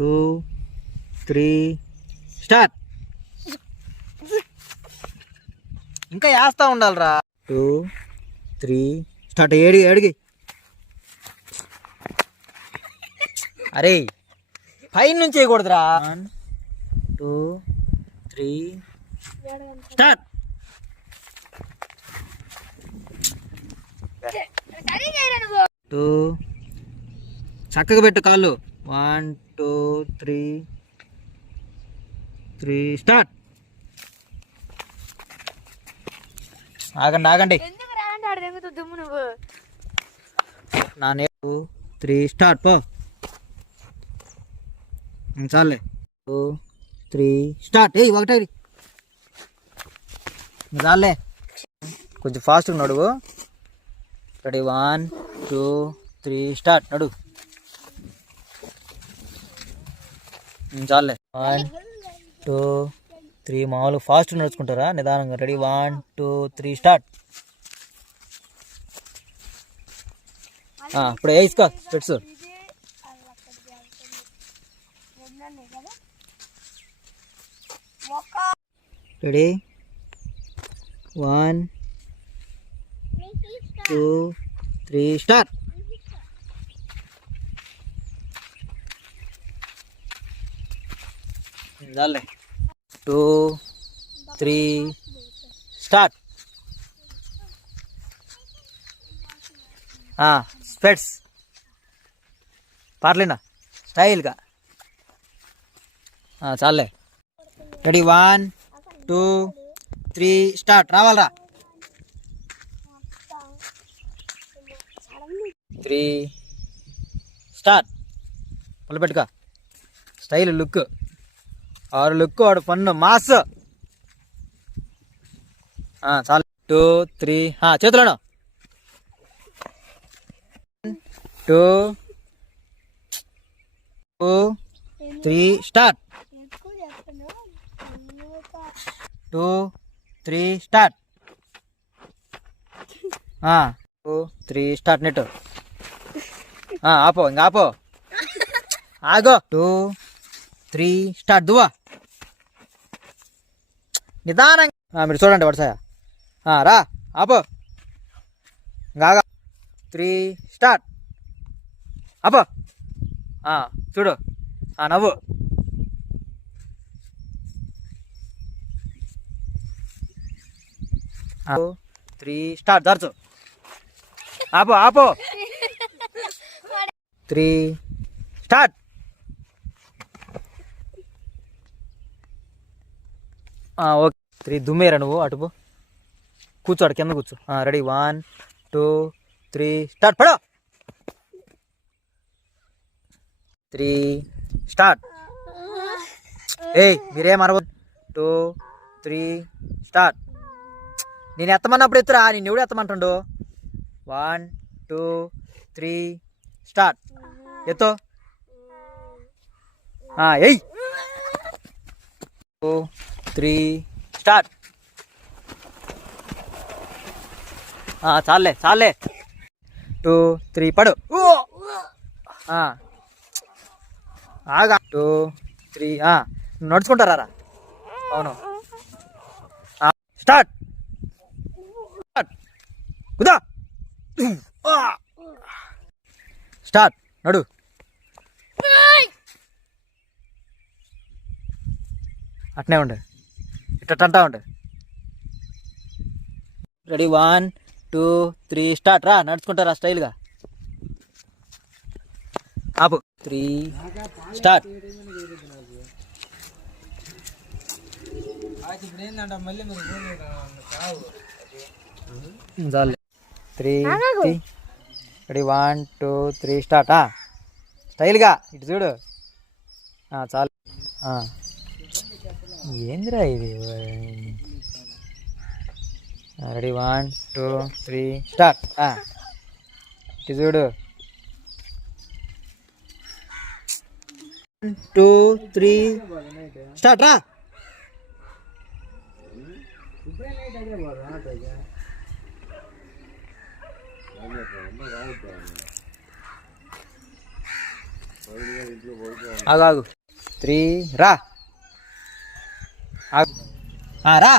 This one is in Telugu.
2 3 స్టార్ట్. ఇంకా వేస్తా ఉండాలిరా. 2 3 స్టార్ట్. ఏడిగి అరే పైన నుంచి వేయకూడదురా. 1 2 3 స్టార్ట్. టూ చక్కగా పెట్టు కాళ్ళు. 1 2 3 స్టార్ట్. ఆగండి నా 2 3 స్టార్ట్. పో చాలే. 2 3 స్టార్ట్. ఒకటే చాలే. కొంచెం ఫాస్ట్గా నడువు. Ready 1 2 3 start. నడు. చాలే. 1 2 3 మామూలుగా ఫాస్ట్ నడుచుకుంటారా నిదానంగా. Ready 1 2 3 start. ఇప్పుడు వేసుకో స్పెట్స్. Ready 1 2 3 start. చాలే. 2 3 స్టార్ట్. స్పెట్స్ పర్లేనా స్టైల్గా. చాలే. Ready 1 2 3 start. రావాలరా. 3 స్టార్ట్. పుల్లపెట్టుకో. Style look. 6 లుక్ వాడు పన్ను మాస్. చాలు. 2 3 చేతులను. 2 3 స్టార్ట్. 2 3 స్టార్ట్. 2 3 స్టార్ట్. నెట్ ఆపో. ఇంకా ఆపో. ఆగో. 2 3 స్టార్ట్. దువ్వా నిదానంగా. మీరు చూడండి వరుసగా. రా. ఆపో. ఇంకా 3 స్టార్ట్. ఆపో. చూడు. నవ్వు. 3 స్టార్ట్. జరుచు. ఆపో. 3 స్టార్ట్. ఓకే. 3 దుమ్మేరా నువ్వు. అటుపో. కూర్చోడు. కింద కూర్చో. Ready 1 2 3 start. పడో. 3 స్టార్ట్. మీరేం అరవ. 2 3 స్టార్ట్. నేను ఎత్తమన్నప్పుడు ఎత్తురా. నేను ఎవడు ఎత్తమంటుండు. 1 2 3 స్టార్ట్. ఎత్తో. 2 3 స్టార్ట్. చాలే 2 3 పడు. ఆగా. 2 3 నడుచుకుంటారా. అవును. స్టార్ట్. కుదా. స్టార్ట్. నడు. అట్నే ఉండే. ఇట్టంటా ఉండే. Ready 1 2 3 start. రా. నడుచుకుంటారా స్టైల్గా. ఆపు. 3 స్టార్ట్. చాలే. 3 రెడీ 1 2 3 స్టార్ట్. స్టైల్గా ఇటు చూడు. చాలు. ఏందిరా ఇది. Ready 1 2 3 start. ఇటు చూడు. 1 2 3 స్టార్ట్. రా. ఆగు ఆగు 3 రా ఆగు. రా